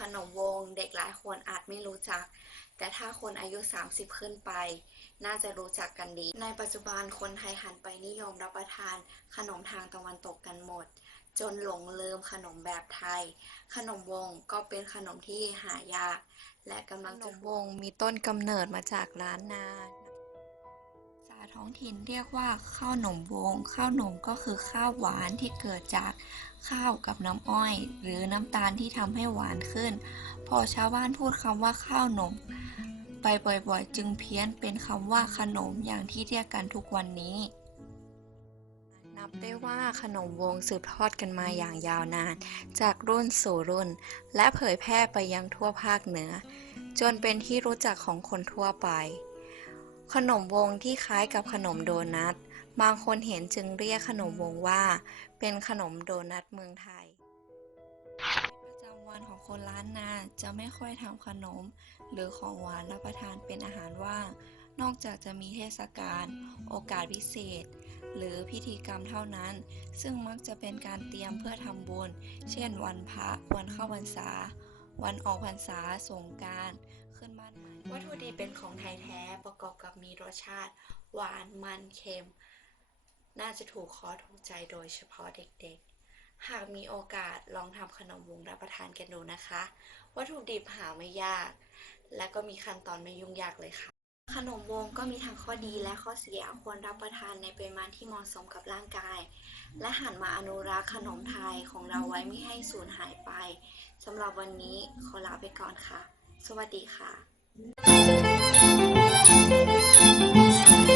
ขนมวงเด็กหลายคนอาจไม่รู้จัก แต่ถ้าคนอายุ 30 ขึ้นไป น่าจะรู้จักกันดี ในปัจจุบันคนไทยหันไปนิยมรับประทานขนมทางตะวันตกกันหมด จนหลงลืมขนมแบบไทย ขนมวงก็เป็นขนมที่หายาก และกำลังจะวงมีต้นกำเนิดมาจากล้านนาภาษา ท้องถิ่นเรียกว่าข้าวหนมวง ข้าวหนมก็คือข้าวหวานที่เกิดจากข้าวกับน้ำอ้อย หรือน้ำตาลที่ทำให้หวานขึ้น พอชาวบ้านพูดคำว่าข้าวหนม ไปบ่อยๆ จึงเพี้ยนเป็นคำว่าขนมอย่างที่เรียกกันทุกวันนี้ นับได้ว่าขนมวงสืบทอดกันมาอย่างยาวนาน จากรุ่นสู่รุ่น และเผยแพร่ไปยังทั่วภาคเหนือ จนเป็นที่รู้จักของคนทั่วไป ขนมวงที่คล้ายกับขนมโดนัท บางคนเห็นจึงเรียกขนมวงว่า เป็นขนมโดนัทเมืองไทยประจำวันของคนล้านนาจะไม่ค่อยทำขนม หรือของหวานรับประทานเป็นอาหารว่าง นอกจากจะมีเทศกาล โอกาสพิเศษ หรือพิธีกรรมเท่านั้น ซึ่งมักจะเป็นการเตรียมเพื่อทำบุญ เช่น วันพระ วันเข้าพรรษา วันออกพรรษา สงกราร ขึ้นบ้านใหม่วัตถุดิบเป็นของไทยแท้ประกอบกับมีรสชาติ หวานมันเค็ม น่าจะถูกคอถูกใจโดยเฉพาะเด็กๆ หากมีโอกาสลองทำขนมวงรับประทานกันดูนะคะ วัตถุดิบหาไม่ยาก และก็มีขั้นตอนไม่ยุ่งยากเลยค่ะ ขนมวงก็มีทั้งข้อดีและข้อเสียควรรับประทานในปริมาณที่เหมาะสมกับร่างกาย และหันมาอนุรักษ์ขนมไทยของเราไว้ไม่ให้สูญหายไปสำหรับวันนี้ขอลาไปก่อนค่ะ สวัสดีค่ะ